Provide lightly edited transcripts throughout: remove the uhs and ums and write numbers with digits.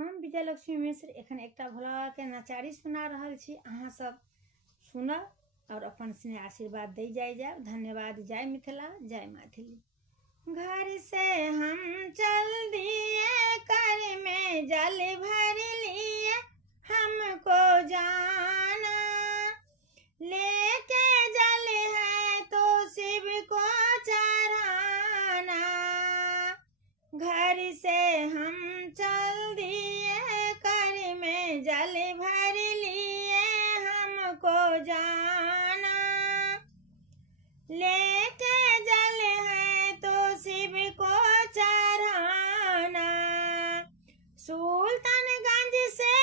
हम विजयलक्ष्मी मिश्र एखन एकटा भोला के नचारी सुना रहल छी। अहाँ सब सुनब और अपन स्नेह आशीर्वाद दे जाए। धन्यवाद। जय मिथिला, जय मैथिली। घर से हम चल दिए, कर में जल भर लिए, हमको जाना लेके जल है तो शिव को चढ़ाना। घर से हम चल दिए, कर में जल भर लिए, हमको जाना लेके जल है तो शिव को चढ़ाना। सुल्तानगंज से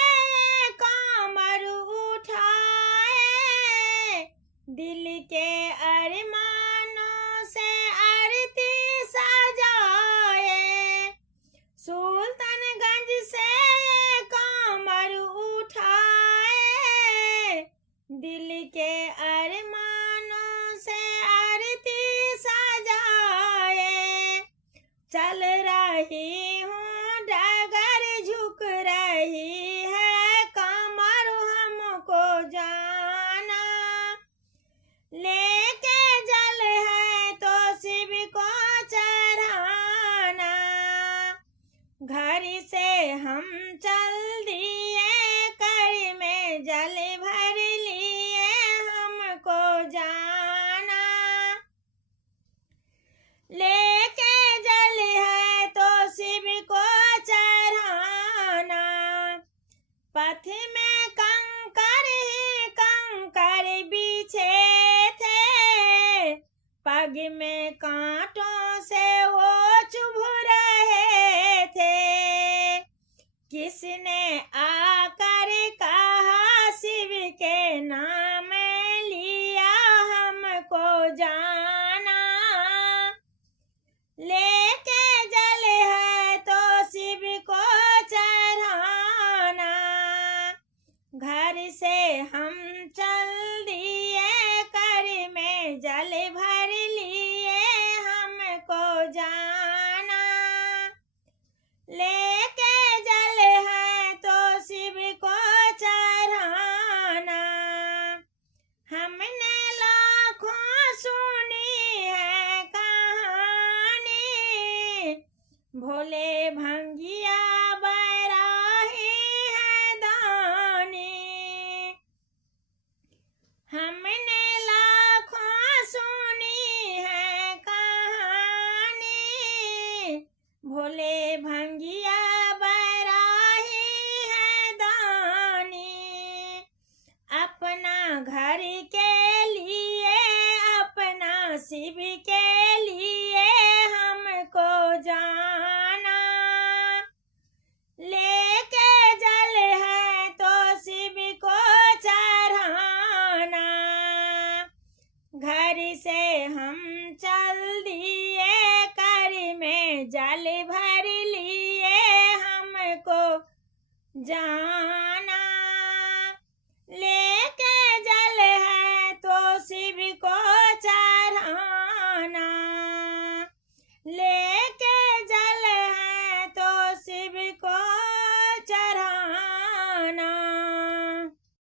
कामर उठाए, दिल के अरमानों से आरती सजाए। सुल्तानगंज से कामर उठाए, दिल के अरमानों से आरती सजाए। चल रही हूँ डगर, झुक रही है कमर, हमको जाना लेके जल है तो शिव को चढ़ाना। घर से हम चल दिए, कर में जल भर लिए, हमको जाना लेके जल है तो शिव को चढ़ाना। पथ में कंकर ही कंकर बिछे थे, पग में कांटों से वो चुभ रहे थे। किसने आकर कहा शिव के नाम लिया, हमको जाना लेके जल है तो शिव को चढ़ाना। घर से हम चल दिए, कर में जल भर लिए, हमको जाना लेके जल है तो शिव को चढ़ाना। हमने लाखों सुनी है कहानी, भोले भंगिया बैराही है दानी। हमने लाखों सुनी है कहानी, भोले भंगिया बैराही है दानी। अपना घर के लिए, अपना शिव के लिए, हमको जाना लेके जल है तो शिव को चढ़ाना। घर से हम चल दिए, कर में जल भर लिए, हमको जाना।